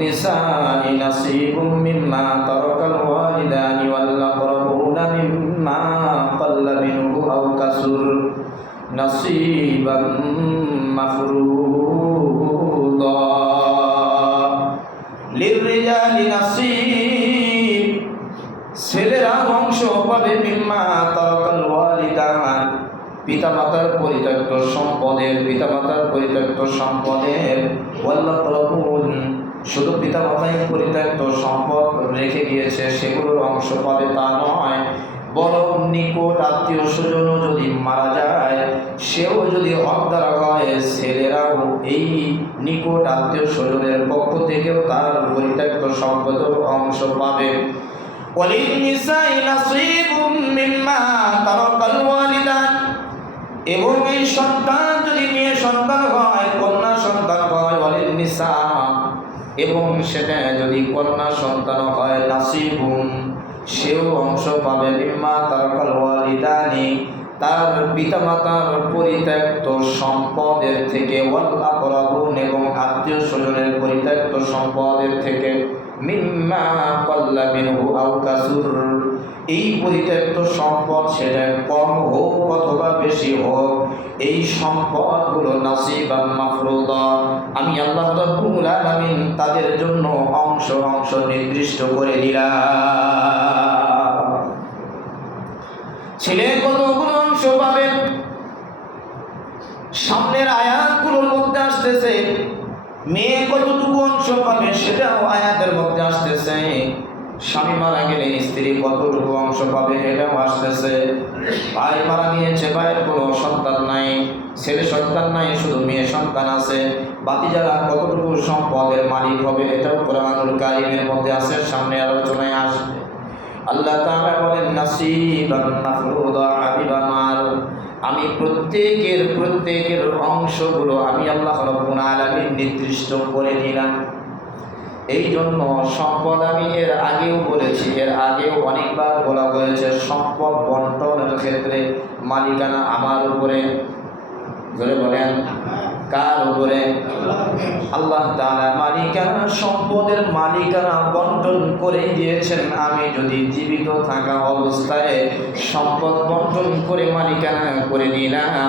وللنساء نصيب مما ترك الوالدان والأقربون مما قل منه أو كثر نصيبا مفروضا للرجال نصيب ছেলেরা অংশ পাবে মিম্মা তারাকাল ওয়ালিদান পিতামাতার পরিত্যক্ত সম্পদের ওয়াল্লাকরাবুন শুধু পিতামাতাই পরিত্যক্ত সম্পদ রেখে গিয়েছে সেগুলোর অংশ পাবে তা নয়, বরং নিকট আত্মীয় স্বজনও যদি মারা যায় সেও যদি হকদার হয় ছেলেরাও এই নিকট আত্মীয় স্বজনের পক্ষ থেকেও তার পরিত্যক্ত সম্পদের অংশ পাবে। ওয়ালিন্নিসাই নাসীবুম মিম্মা তারাকাল ওয়ালিদান এবং এই সন্তান যদি মেয়ে সন্তান হয়, কন্যা সন্তান হয়, ওয়ালিন্নিসা এবং সেটা যদি কন্যা সন্তান হয়, নাসীবুম সেও অংশ পাবে মিম্মা তারাকাল ওয়ালিদানি তার পিতামাতার পরিত্যক্ত সম্পদের থেকে, ওয়াল আকরাবুন এবং আত্মীয় স্বজনের পরিত্যক্ত সম্পদের থেকে, মিম্মা কাল্লা মিনহু আও কাসুর এই পরিত্যক্ত সম্পদ সেটা কম হোক অথবা বেশি হোক এই সম্পদগুলো নাসিবান মাফরুদা আমি আল্লাহ রাব্বুল আলামিন তাদের জন্য অংশ অংশ নির্দিষ্ট করে দিলাম। ছেলে কতগুলো অংশ পাবে সামনের আয়াতগুলোর মধ্যে আসতেছে, মেয়ে কতটুকু অংশ পাবে সেটাও আয়াতের মধ্যে আসতেছে, স্বামী মারা গেলে স্ত্রী কতটুকু অংশ পাবে এটাও আসতেছে, ভাই মারা গিয়েছে ভাইয়ের কোনো সন্তান নাই, ছেলে সন্তান নাই শুধু মেয়ে সন্তান আছে, ভাতিজারা কতটুকু সম্পদের মালিক হবে এটাও কোরআনুল কারীমের মধ্যে আছে, সামনে আলোচনায় আসবে। আল্লাহ তাআলা বলেন নাসিবান মাফরুদা হাবিবামার আমি প্রত্যেকের অংশগুলো আমি আল্লাহ রাব্বুল আলামিন নির্দিষ্ট করে নিলাম। এই জন্য সম্পদ আমি এর আগেও বলেছি, এর আগেও অনেকবার বলা হয়েছে সম্পদ বন্টনের ক্ষেত্রে মালিকানা আমার উপরে, ধরে বলেন কার উপরে? আল্লাহ তাআলা মালিকানা সম্পদের মালিকানা বন্টন করে দিয়েছেন। আমি যদি জীবিত থাকা অবস্থায় সম্পদ বন্টন করে মালিকানা করে দিলাম,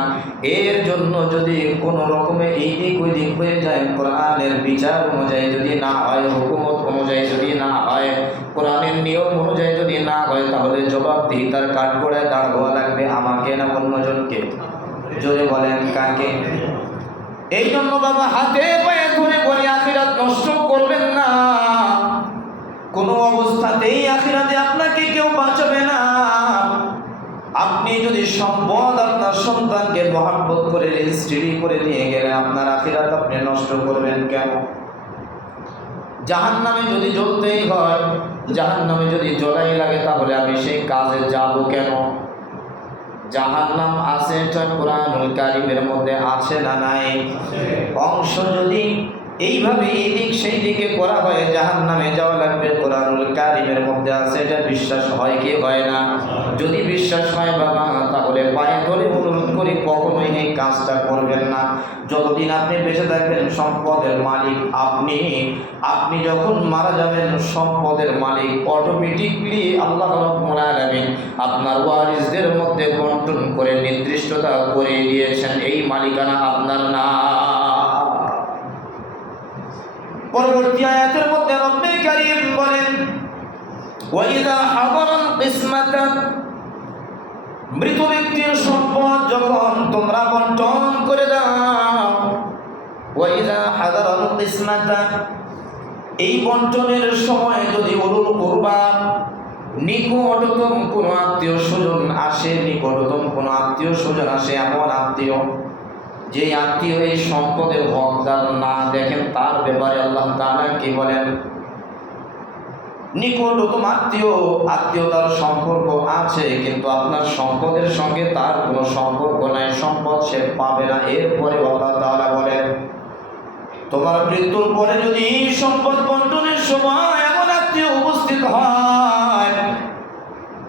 এর জন্য যদি কোনো রকমে এই দিক ওই দিক হয়ে যায়, কোরআনের বিচার অনুযায়ী যদি না হয়, হুকুমত অনুযায়ী যদি না হয়, কোরআনের নিয়ম অনুযায়ী যদি না হয়, তাহলে জবাবদিহিতার কাঠগড়ায় দাঁড় হওয়া লাগবে আমাকে না অন্যজনকে? জোরে বলেন কাকে? এই জন্য বাবা হাতে পায়ে ধরে বলি আখিরাত নষ্ট করবেন না, কোনো অবস্থাতেই আখিরাতে আপনাকে কেউ বাঁচাবে না। আপনি যদি সম্পদ আপনার সন্তানকে মহব্বত করে রেজিস্ট্রি করে নিয়ে গেলে আপনার আখিরাত আপনি নষ্ট করবেন কেন? জাহান্নামে যদি জ্বলতেই হয়, জাহান্নামে যদি জ্বলাই লাগে, তাহলে আমি সেই কাজে যাব কেন? জাহান্নাম আছে, এটা কোরআনুল কারীমের মধ্যে আছে না নাই? অংশ যদি এইভাবে এদিক সেই দিকে করা হয় জাহান্নামে যাওয়া লাগবে, কোরআনুল কারীমের মধ্যে আছে, এটা বিশ্বাস হয় কি হয় না? যদি বিশ্বাস হয় বাবা তাহলে পায়ে ধরে অনুরোধ করি কখনোই এই কাজটা করবেন না। যতদিন আপনি বেঁচে থাকবেন সম্পদের মালিক আপনি যখন মারা যাবেন সম্পদের মালিক অটোমেটিকলি আল্লাহ রাব্বুল আলামিন আপনার ওয়ারিসদের মধ্যে বন্টন করে নির্দিষ্টতা করে দিয়েছেন, এই মালিকানা আপনার না। পরবর্তী আয়াতের মধ্যে রব্বুল কারীম বলেন ওয়াইদা হাদারাল কিসমাতা মৃত ব্যক্তির সম্পদ যখন তোমরা বন্টন করে দাও, ওয়াইদা হাদারাল কিসমাতা এই বন্টনের সময় যদি উলুল কুরবা নিকটতম কোনো আত্মীয় স্বজন আসে, এমন আত্মীয় যে আত্মীয় এই সম্পদের হকদার না, দেখেন তার ব্যাপারে আল্লাহ তাআলা কি বলেন? নিকটতম আত্মীয়তার সম্পর্ক আছে কিন্তু আপনার সম্পদের সঙ্গে তার কোনো সম্পর্ক নাই, সম্পদ সে পাবে না। এরপরে আল্লাহ তাআলা বলেন তোমার মৃত্যুর পরে যদি সম্পদ বন্টনের সময় এমন আত্মীয় উপস্থিত হয়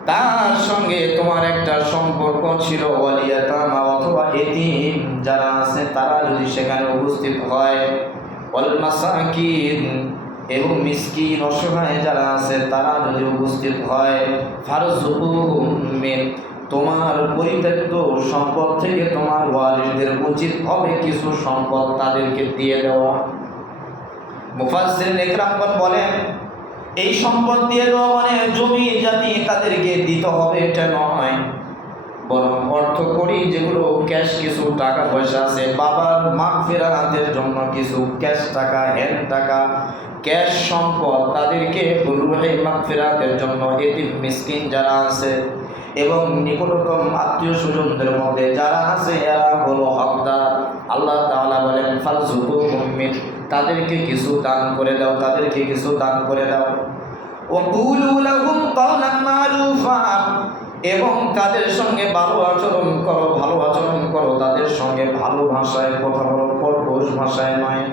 তার সঙ্গে তোমার একটা সম্পর্ক ছিল, ওয়ালিয়াতামা অথবা এতিম যারা আছে তারা যদি সেখানে উপস্থিত হয়, ওয়াল মাসাকিন এবং মিসকিন অসহায় যারা আছে তারা যদি উপস্থিত হয়, ফারজুকুহুম মিন, তোমার পরিত্যক্ত সম্পদ থেকে তোমার ওয়ারিসদের উচিত হবে কিছু সম্পদ তাদেরকে দিয়ে দেওয়া। মুফাসসিরিন ইকরামগণ বলেন, এই সম্পদ দিয়ে দেওয়া মানে জমি জাতি তাদেরকে দিতে হবে এটা নয়, বরং অর্থ করি যেগুলো ক্যাশ কিছু টাকা পয়সা আছে, বাবার মাগফিরাতের জন্য কিছু ক্যাশ টাকা, হ্যান্ড টাকা, ক্যাশ সম্পদ তাদেরকে রুহে মাগফিরাতের জন্য এতিম মিসকিন যারা আছে এবং নিকটতম আত্মীয় স্বজনদের মধ্যে যারা আছে এরা হলো হকদার। আল্লাহ তাআলা বলেন ফারজুকুহুম মিন, তাদেরকে কিছু দান করে দাও, তাদেরকে কিছু দান করে দাও। ওয়াকুলু লাহুম কাওলান মারুফা, এবং তাদের সঙ্গে ভালো আচরণ করো, ভালো আচরণ করো, তাদের সঙ্গে ভালো ভাষায় কথা বলো, কর্কশ ভাষায় নয়।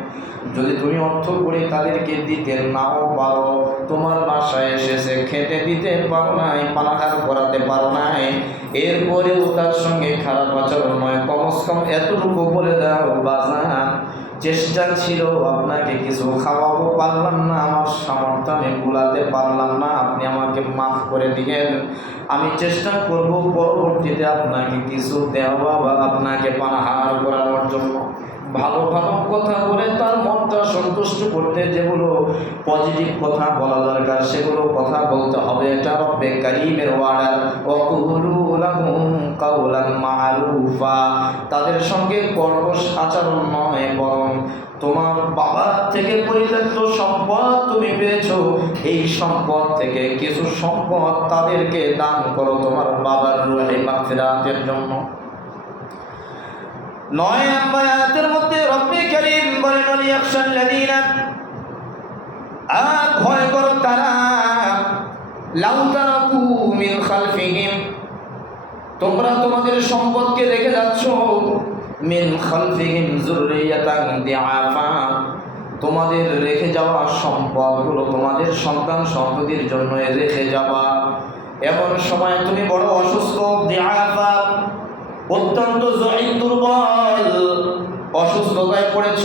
যদি তুমি অর্থ করে তাদেরকে দিতে নাও পারো, তোমার বাসায় এসেছে খেতে দিতে পারো নাই, পানাহার করাতে পারো নাই, এরপরেও তার সঙ্গে খারাপ আচরণ নয়, কমস কম এতটুকু বলে দাও, বাজান চেষ্টা ছিল আপনাকে কিছু খাওয়াবো, পারলাম না, আমার সামর্থ্য আমি কুলাতে পারলাম না, আপনি আমাকে মাফ করে দিলেন, আমি চেষ্টা করব পরবর্তীতে আপনাকে কিছু দেওয়া বা আপনাকে পানাহার করানোর জন্য। ভালো ভালো কথা বলে তার মনটা সন্তুষ্ট করতে যেগুলো পজিটিভ কথা বলা দরকার সেগুলো কথা বলতে হবে। এটা রব্বে কারীমের ওয়ার্ডার, ওয়াকুলু লাহুম কাওলান মারুফা, তাদের সঙ্গে কর্কশ আচরণ নয়, বরং তোমার বাবা থেকে পরিত্যক্ত সম্পদ তুমি পেয়েছো, এই সম্পদ থেকে কিছু সম্পদ তাদেরকে দান করো তোমার বাবার রুহে মাগফিরাতের জন্য। 9 নম্বর আয়াতের মধ্যে রব্বে কারীম বলেন ওয়ালিয়াখশাল্লাযীনা, আর ভয় করো তারা, লাউ তারাকু মিন খালফিহিম, তোমরা তোমাদের সম্পদকে রেখে যাচ্ছ, মিন খালফিহিম যুররিয়াতান দিআফা, তোমাদের রেখে যাওয়া সম্পদগুলো তোমাদের সন্তান সন্ততির জন্য রেখে যাওয়া। এমন সময় তুমি বড় অসুস্থ, দিআফা অত্যন্ত জয়ীন, দুর্বল, অসুস্থতায় পড়েছ,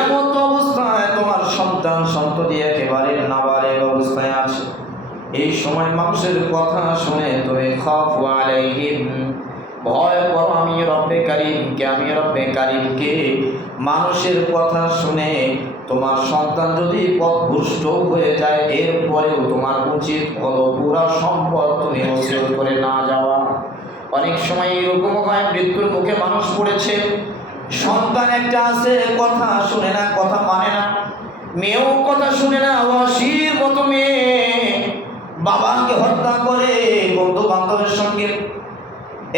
এমন অবস্থায় তোমার সন্তান সন্ততি একেবারে নাবালেগ অবস্থায় আছে, এই সময় মানুষের কথা শুনে তুমি খাফু আলাইহিম, ভয় করো আমি রব্বে কারীমকে, আমি রব্বে কারীমকে। মানুষের কথা শুনে তোমার সন্তান যদি পথভ্রষ্ট হয়ে যায়, এরপরেও তোমার উচিত হলো পুরা সম্পদ তুমি ওসিয়ত করে না যাওয়া। অনেক সময় এরকম হয়, মৃত্যুর মুখে মানুষ পড়েছে, সন্তান একটা আছে কথা শুনে না, কথা মানে না, মেয়েও কথা শুনে না, ওয়াসির মতো মেয়ে, বাবাকে হত্যা করে বন্ধু বান্ধবের সঙ্গে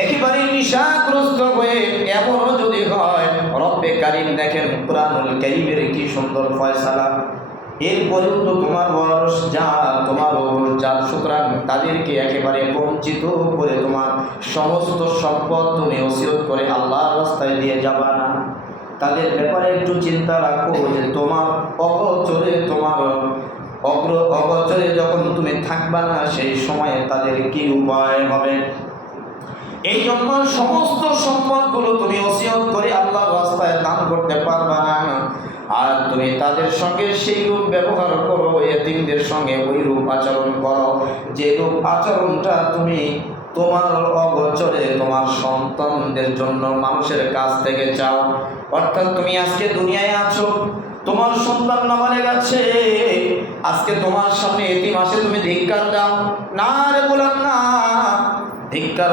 একেবারে নিশাগ্রস্ত হয়ে, এমনও যদি হয়, রব্বে কারীম দেখেন কুরআনুল কারীমের কি সুন্দর ফয়সালা, এরপরেও তো তোমার ওয়ারস যা, তোমার ওরস যা, সুতরাং তাদেরকে একেবারে বঞ্চিত করে তোমার সমস্ত সম্পদ তুমি ওসিয়ত করে আল্লাহর রাস্তায় দিয়ে যাবা না। তাদের ব্যাপারে একটু চিন্তা রাখো যে তোমার অগোচরে, তোমার অগোচরে যখন তুমি থাকবা না, সেই সময়ে তাদের কি উপায় হবে। এই জন্য সমস্ত সম্পদগুলো তুমি ওসিয়ত করে আল্লাহর রাস্তায় দান করতে পারবা না, আর তুমি তাদের সঙ্গে সেই রূপ ব্যবহার করো, এতিমদের সঙ্গে ওই রূপ আচরণ করো যে রূপ আচরণটা তুমি তোমার অগোচরে তোমার সন্তানদের জন্য মানুষের কাছ থেকে চাও। অর্থাৎ তুমি আজকে দুনিয়ায় আছো, তোমার সন্তান নাবালেগ আছে, আজকে তোমার সামনে এতিম আসে, তুমি ধিক্কার দাও না রে, বললাম না, ধিক্কার